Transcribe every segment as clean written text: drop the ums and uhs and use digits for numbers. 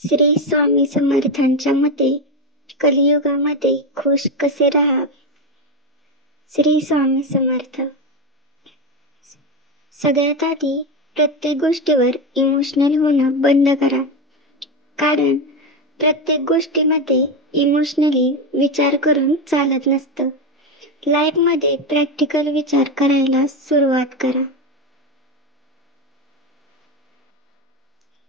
श्री स्वामी समर्थांच्या मते कलियुगामध्ये खुश कसे राहावे. श्री स्वामी समर्थ. सगळ्यात आधी प्रत्येक गोष्टीवर इमोशनल होणं बंद करा. कारण प्रत्येक गोष्टीमध्ये इमोशनली विचार करून चालत नसतं. लाईफमध्ये प्रॅक्टिकल विचार करायला सुरुवात करा.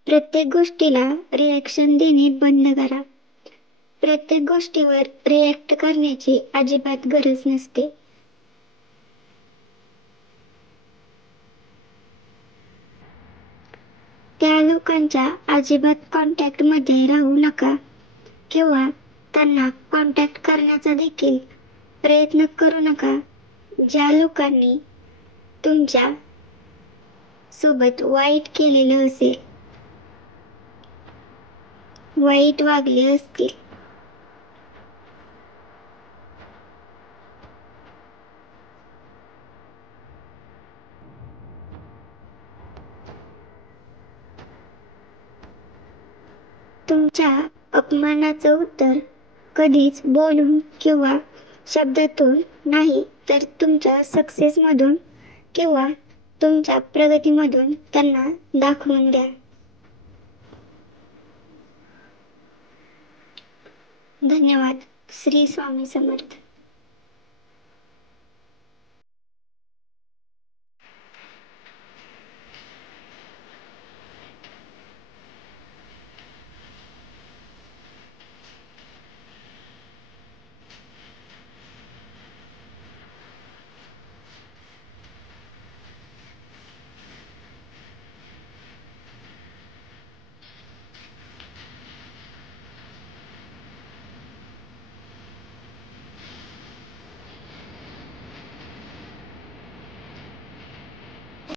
प्रत्येक गोष्टीला रिॲक्शन देणे बंद करा. प्रत्येक गोष्टीवर रिॲक्ट करण्याची अजिबात गरज नसते. त्या लोकांच्या अजिबात कॉन्टॅक्टमध्ये राहू नका किंवा त्यांना कॉन्टॅक्ट करण्याचा देखील प्रयत्न करू नका ज्या लोकांनी तुमच्या सोबत वाईट केलेलं असेल, वाईट वागले असतील. तुमच्या अपमानाचं उत्तर कधीच बोलून किंवा शब्दातून नाही तर तुमच्या सक्सेसमधून किंवा तुमच्या प्रगतीमधून त्यांना दाखवून द्या. धन्यवाद. श्री स्वामी समर्थ.